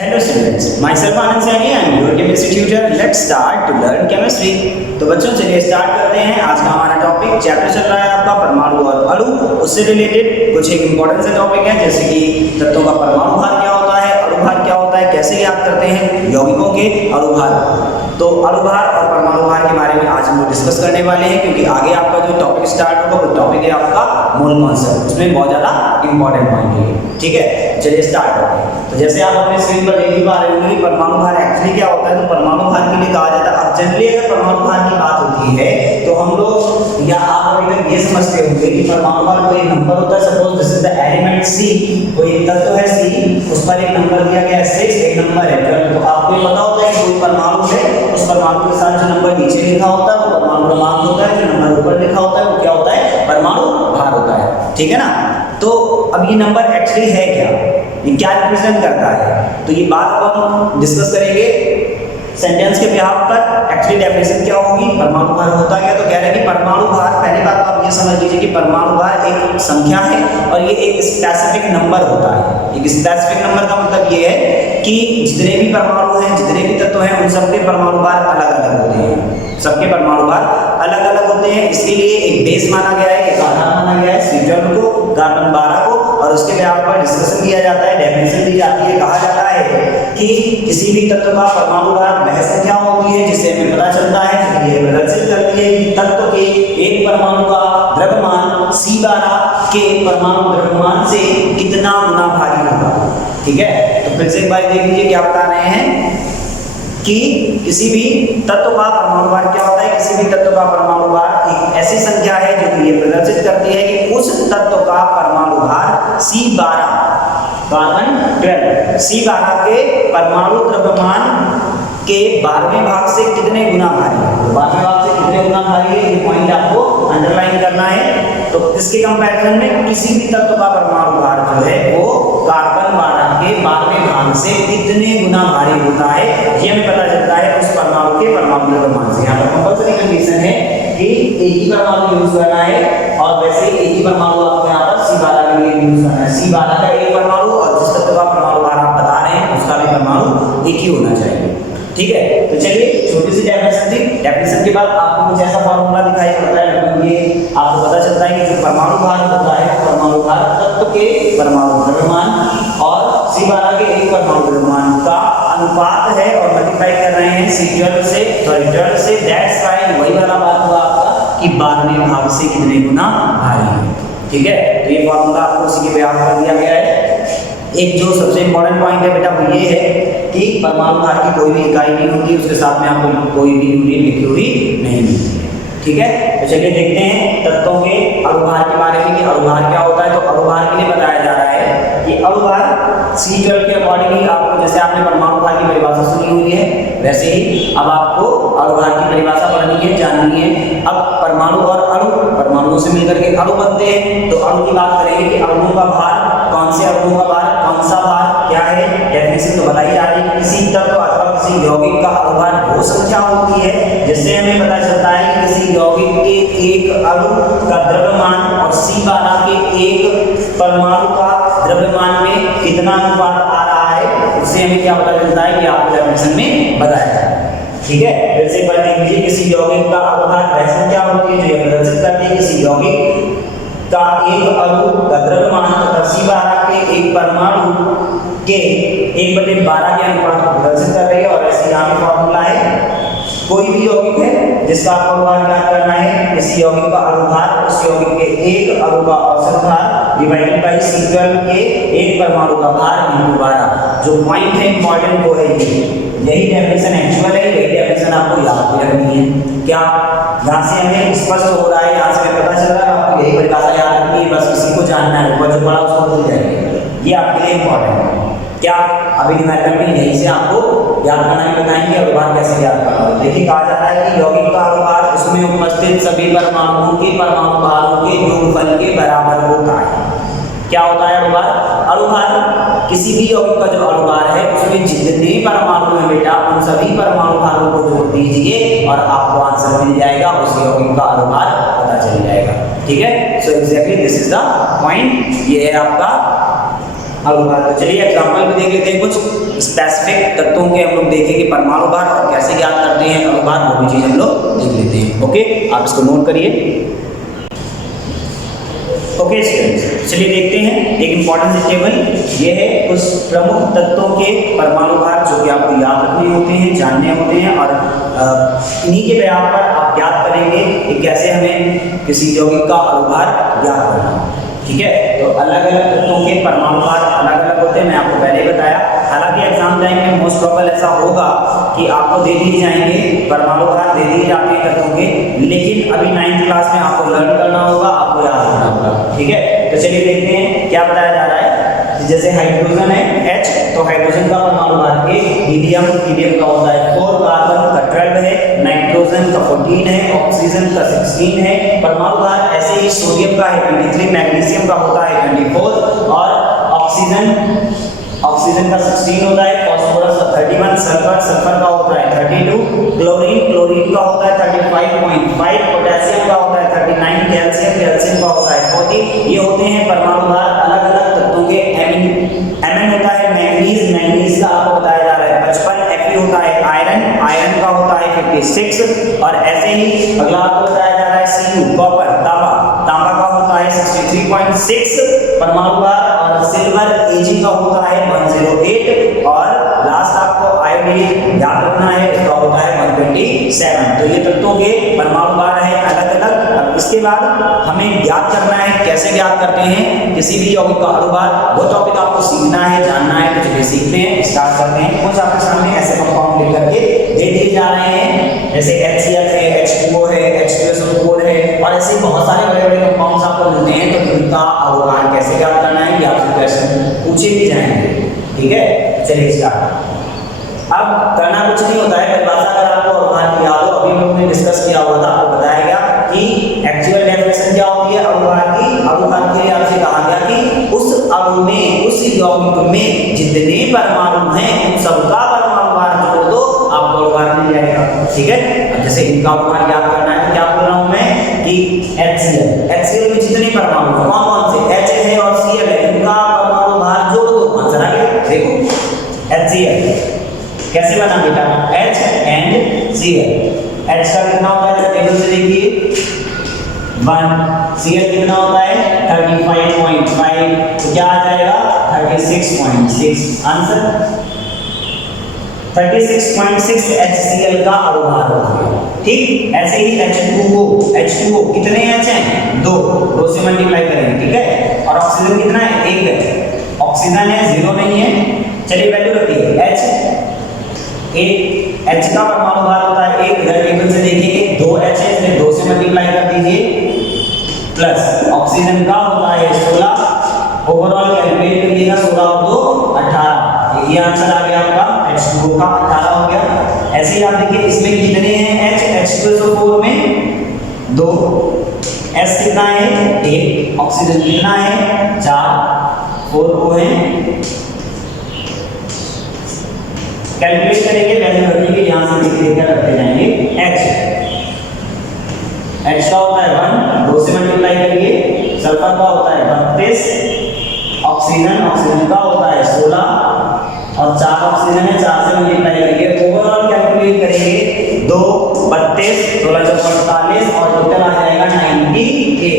Hello students, myself Anand Saini and your chemistry tutor. Let's start to learn chemistry. तो बच्चों चलिए start करते हैं। आज का हमारा टॉपिक चैप्टर चल रहा है आपका परमाणु और अणु, उससे रिलेटेड कुछ एक इंपॉर्टेंट से टॉपिक है, जैसे कि तत्वों का परमाणु भार क्या होता है, अणु भार क्या होता है, कैसे याद करते हैं यौगिकों के अणु भार। तो अणु भार और परमाणु भार के बारे में आज हम लोग डिस्कस करने वाले हैं, क्योंकि आगे आपका जो टॉपिक स्टार्ट होगा वो टॉपिक है आपका मोल कॉन्सेप्ट, उसमें बहुत ज़्यादा इंपॉर्टेंट पॉइंट है। ठीक है, चलिए स्टार्ट करते हैं। तो जैसे आप अपने स्क्रीन पर देख ही पा रहे होंगे परमाणु भार एक्चुअली क्या होता है, तो परमाणु भार के लिए कहा जाता है, अब जनरली अगर परमाणु भार की बात होती है तो हम लोग या आप अभी तक ये समझते होंगे कि परमाणु भार कोई नंबर होता है। Suppose this is the element C, कोई तत्व है C, उस पर एक नंबर दिया गया है 6, एक नंबर है 12। तो आपको ये पता होता है कि कोई परमाणु है, उस परमाणु के साथ जो नंबर नीचे लिखा होता है वो परमाणु क्रमांक होता है, जो नंबर ऊपर लिखा होता है वो क्या होता है, परमाणु भार होता है। ठीक है ना। तो अब ये नंबर एक्चुअली है क्या, ये क्या रिप्रेजेंट करता है, तो ये बात अब हम डिस्कस करेंगे सेंटेंस के बिहाफ पर। एक्चुअली डेफिनेशन क्या होगी, परमाणु भार होता है क्या, तो कह रहे हैं कि परमाणु भार, पहली बात आप ये समझ लीजिए कि परमाणु भार एक संख्या है और ये एक स्पेसिफिक नंबर होता है। एक स्पेसिफिक नंबर का मतलब ये है कि जितने भी परमाणु हैं, जितने भी तत्व हैं, उन सबके परमाणु भार अलग अलग होते हैं, सबके परमाणु भार अलग अलग होते हैं। इसके लिए एक बेस माना गया है, एक आधार माना गया है C12 को, कार्बन 12 को, और उसके बिहाफ पर डिस्कशन किया जाता है, डेफिनेशन दी जाती है। कहा जाता है कि किसी भी तत्व का परमाणु भार वह संख्या होती है जिससे हमें पता चलता है, ये प्रदर्शित करती है कि तत्व के एक परमाणु का द्रव्यमान C12 के परमाणु द्रव्यमान से कितना गुना भारी होगा। ठीक है, तो फिर से एक बार देख लीजिए क्या बता रहे हैं कि किसी भी तत्व का परमाणु भार क्या होता है, किसी भी तत्व का परमाणु भार एक ऐसी संख्या है जो कि ये प्रदर्शित करती है कि उस तत्व का परमाणु भार C12 कार्बन 12 C12 के परमाणु द्रव्यमान के 12वें भाग से कितने गुना भारी है। तो 12वें भाग से कितने गुना भारी है, ये पॉइंट आपको अंडरलाइन करना है। तो इसके कंपैरिजन में किसी भी तत्व का परमाणु भार जो है वो कार्बन 12 के 12वें भाग से कितने गुना भारी होता है, ये हमें पता चलता है उस परमाणु के परमाणु द्रव्यमान से। यहाँ पर कंपल्सरी कंडीशन है कि एक ही परमाणु यूज करना है, और वैसे एक ही परमाणु आपको यहाँ पर C12 के लिए यूज करना है। C12 का एक परमाणु और जिस तत्व का परमाणु भार आप बता रहे हैं उसका भी परमाणु एक ही होना चाहिए। ठीक है, तो चलिए छोटी सी डेफिनेशन थी। डेफिनेशन के बाद आपको कुछ ऐसा फॉर्मूला दिखाई पड़ता है, मतलब ये आपको पता चलता है कि जो परमाणु भार होता है, परमाणु भार तत्व के परमाणु द्रव्यमान और C12 के एक परमाणु द्रव्यमान का अनुपात है, और मल्टीप्लाई कर रहे हैं C12 से, सॉरी 12 से। दैट्स व्हाई वही वाला बात हुआ आपका कि 12वें भाग से कितने गुना भारी है। ठीक है, तो ये फॉर्मूला आपको उसी के बिहाफ पर दिया गया है। एक जो सबसे इंपॉर्टेंट पॉइंट है बेटा वो ये है कि परमाणु भार की कोई भी इकाई नहीं होती, उसके साथ में आपको कोई भी यूनिट लिखी हुई नहीं मिलती है। ठीक है, तो चलिए देखते हैं तत्वों के अणु भार के बारे में कि अणु भार क्या होता है। तो अणु भार के लिए बताया जा रहा है कि अणु भार C12 के अकॉर्डिंगली आपको, जैसे आपने परमाणु भार की परिभाषा सुनी हुई है, वैसे ही अब आपको अणु भार की परिभाषा पढ़नी है, जाननी है। अब परमाणु और अणु, परमाणुओं से मिलकर के अणु बनते हैं, तो अणु की बात करेंगे कि अणुओं का भार, कौन से अणुओं का भार, कौन सा भार क्या है। डेफिनेशन तो बताई जा रही है, किसी तत्व अथवा किसी यौगिक का अणु भार वो संख्या होती है जिससे हमें पता चलता है कि किसी यौगिक के एक अणु का द्रव्यमान और C12 के एक परमाणु का द्रव्यमान में कितना अनुपात आ रहा है, उससे हमें क्या पता चलता है कि आपको डेफिनेशन में बताया जाए। ठीक है, फिर से एक बार देख लीजिए, किसी यौगिक का अणु भार वह संख्या होती है जो ये प्रदर्शित करती है किसी यौगिक का एक अणु का द्रव्यमान तथा C12 के एक परमाणु के 1/12 के अनुपात को प्रदर्शित कर रही है। और ऐसे यहाँ पे फॉर्मूला है, कोई भी यौगिक है जिसका आपको अणु भार ज्ञात करना है, किसी यौगिक का अणु भार उस यौगिक के एक अणु का औसत भार डिवाइडेड बाय C12 के एक परमाणु का भार × 12। जो पॉइंट है इंपॉर्टेंट वो है यही डेफिनेशन एक्चुअल है, यही डेफिनेशन आपको याद भी रखनी है। क्या यहाँ से हमें स्पष्ट हो रहा है, यहाँ से हमें पता चल रहा है, आपको यही परिभाषा याद रखनी है, बस इसी को जानना है, ऊपर जो पढ़ा उसको भूल जाएंगे, ये आपके लिए इंपॉर्टेंट है। क्या अभी न्यूमेरिकल में यहीं से आपको याद करना ही बताएंगे, अणु भार कैसे याद करना है। देखिए कहा जाता है कि यौगिक का अणु भार उसमें उपस्थित सभी परमाणुओं के परमाणु भारों के योगफल के बराबर होता है। क्या होता है अणु भार? अणु भार किसी भी यौगिक का जो अणु भार है उसमें जितने परमाणु हैं बेटा उन सभी परमाणु भारों को जोड़ दीजिए और आपको आंसर मिल जाएगा, उस यौगिक का अणु भार पता चल जाएगा। ठीक है, so exactly this is the point. ये है आपका अणुभार। तो चलिए एग्जांपल भी देख लेते हैं, कुछ स्पेसिफिक तत्वों के हम लोग देखें कि परमाणु भार और कैसे ज्ञात करते हैं अणुभार, वो भी चीज हम लोग देख लेते हैं। ओके, आप इसको नोट करिए। ओके स्टूडेंट्स, चलिए देखते हैं एक इंपॉर्टेंट टेबल। ये है उस प्रमुख तत्वों के परमाणु भार जो कि आपको याद रखने होते हैं, जानने होते हैं, और इन्हीं के आधार पर आप ज्ञात करेंगे कि कैसे हमें किसी यौगिक का अणुभार ज्ञात करना है। ठीक है, तो अलग अलग तत्वों के परमाणु भार अलग अलग होते हैं, मैं आपको पहले ही बताया। हालांकि एग्जाम टाइम में मोस्ट प्रोबेबल ऐसा होगा कि आपको दे दिए जाएंगे परमाणु भार, दे दिए जाते हैं तत्वों के, लेकिन अभी 9th क्लास में आपको लर्न करना होगा, आपको याद रखना होगा। ठीक है, तो चलिए देखते हैं क्या बताया जा रहा है। जैसे हाइड्रोजन है H, तो हाइड्रोजन का परमाणु भार 1, हीलियम का होता है 4, कार्बन का 12 है, नाइट्रोजन का 14 है, ऑक्सीजन का 16 है। परमाणु भार ऐसे ही सोडियम का है 23, मैग्नीशियम का होता है 24, और ऑक्सीजन का 16 होता है, फास्फोरस का 31, सल्फर का होता है 32, क्लोरीन का होता है 35.5, पोटेशियम का होता है 39, कैल्शियम का होता है 40। ये होते हैं परमाणु भार अलग अलग तत्वों के। Mn होता है मैंगनीज का आपको बताया जा रहा है 55, Fe होता है आयरन का होता है 56, और ऐसे ही अगला आपको बताया जा रहा है Cu कॉपर तांबा का होता है 63.6 परमाणु भार, और सिल्वर Ag का होता है 108, और लास्ट आपको आयोडीन याद रखना है, इसका होता है 127। तो ये तत्वों के परमाणु भार है अलग अलग। अब इसके बाद हमें ज्ञात करना है, कैसे ज्ञात करते हैं किसी भी यौगिक का अणुभार, वो टॉपिक आपको सीखना है, जानना है। तो चलिए सीखते हैं, स्टार्ट करते हैं। कुछ आपके सामने ऐसे कंपाउंड लिख करके दे दिए जा रहे हैं, जैसे HCl है, H2O है, H2SO4 है, और ऐसे बहुत सारे बड़े बड़े कंपाउंड्स आपको मिलते हैं। तो इनका अणुभार कैसे ज्ञात करना है, ये आपसे क्वेश्चन पूछे भी जाएंगे। ठीक है, चलिए स्टार्ट। अब करना कुछ नहीं होता है, परिभाषा अगर आपको अणुभार की याद हो, अभी हम लोगों ने डिस्कस किया हुआ था, आपको बताया गया कि एक्चुअल डेफिनेशन क्या होती है अणुभार की। अणुभार के लिए आपसे कहा गया कि उस अणु में, उस यौगिक में जितने परमाणु हैं उन सबका परमाणु भार जोड़ दो, आपको अणुभार मिल जाएगा। ठीक है, अब जैसे इनका अणुभार याद करना है तो क्या बोल रहा हूं मैं कि HCl में जितने परमाणु हैं, कौन कौन से, H है और Cl है, इनका परमाणु भार जोड़ दो। आंसर आ गया, देखो HCl कैसे बना बेटा, H and Cl। H का कितना होता है टेबल से देखिए 1, Cl कितना होता है 35.5, तो क्या आ जाएगा 36.6। आंसर 36.6 HCl का अणुभार होगा। ठीक, ऐसे ही H2O कितने H हैं, 2 से मल्टीप्लाई करेंगे। ठीक है, और ऑक्सीजन कितना है, 1 है, ऑक्सीजन है 0 नहीं है। चलिए वैल्यू रखिए, H का परमाणु भार होता है 1, इधर टेबल से देखिए 2H है, इसलिए 2 से मल्टीप्लाई कर दीजिए, प्लस ऑक्सीजन का होता है 16, ओवरऑल कैलकुलेट करिएगा 16 और 2 18, ये आंसर आ गया आपका H2O का 18 हो गया। ऐसे ही आप देखिए इसमें कितने हैं H2SO4 में 2, S कितना है 1, ऑक्सीजन कितना है 4, 4 O है। कैलकुलेट करेंगे, वैल्यू रखेंगे, यहां से देख रखते जाएंगे। H का होता है 1, 2 से मल्टीप्लाई करिए, सल्फर का होता है 32, ऑक्सीजन का होता है 16, और 4 ऑक्सीजन है, 4 से मल्टीप्लाई करिए, ओवरऑल कैलकुलेट करेंगे 2, 32, 16 × 48, और टोटल आ जाएगा 98।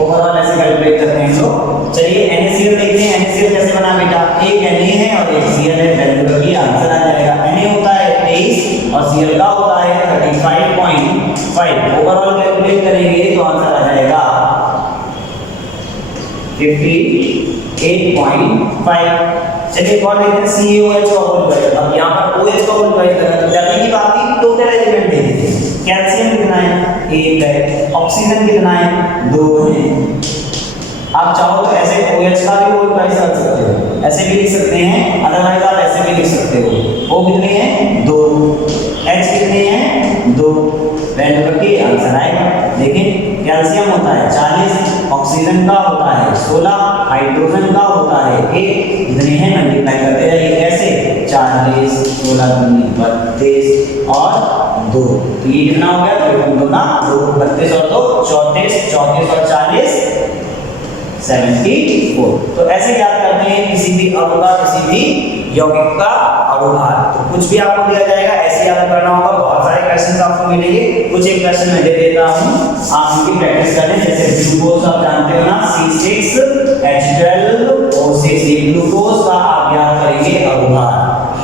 ओवरऑल ऐसे कैलकुलेट करते हैं लोग। चलिए NaCl देखते हैं, NaCl कैसे बना बेटा, एक Na है और एक Cl है, वैल्यू रखिए, आंसर आ जाएगा। Na होता है 23 और Cl का होता है 35.5। ओवरऑल कैलकुलेट करेंगे तो आंसर आ जाएगा 58.5। चलिए एक और देखते हैं CaOH का होल करें। अब यहाँ पर OH का होल करें तो करने की बात थी, टोटल एलिमेंट दे दीजिए। कैल्शियम कितना है 1 है, ऑक्सीजन कितना है 2 है। आप चाहो तो ऐसे OH का भी होल कर सकते हो, ऐसे भी लिख सकते हैं, अदरवाइज आप ऐसे भी लिख सकते हो। O कितने हैं 2, H कितने हैं 2, वैल्यू रखिए, आंसर आएगा। देखिए कैल्शियम होता है 40, ऑक्सीजन का होता है 16, हाइड्रोजन का होता है 1, इतने हैं मल्टीप्लाई करते जाइए। कैसे 40, 16, 32 और 2, तो ये कितना हो गया, 2 2 ना 2, 32 और 2 34, 34 और 40 74। तो ऐसे याद करते हैं किसी भी अणु का, किसी भी यौगिक का अणुभार। तो कुछ भी आपको दिया जाएगा ऐसे आपको करना होगा। बहुत सारे क्वेश्चंस आपको मिलेंगे, कुछ एक क्वेश्चन मैं दे देता हूं, आप उनकी प्रैक्टिस कर लें। जैसे ग्लूकोज आप जानते हो ना, C6H12O6, ये ग्लूकोज का आप याद करेंगे अणुभार।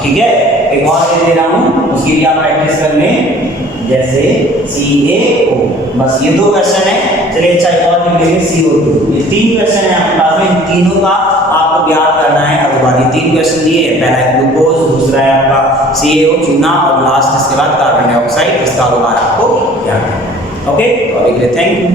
ठीक है, एक और दे रहा हूं, उसकी भी आप प्रैक्टिस कर लें। जैसे CaO, बस ये 2 क्वेश्चन है। चलिए अच्छा एक और लिख लेंगे CO2। ये 3 क्वेश्चन है आपके पास में, इन तीनों का आपको याद करना है अणुभार। ये 3 क्वेश्चन दिए हैं, पहला है ग्लूकोज, दूसरा है आपका CaO चूना, और लास्ट इसके बाद कार्बन डाइऑक्साइड, इसका अणुभार आपको याद है। ओके, तो अभी के लिए थैंक यू।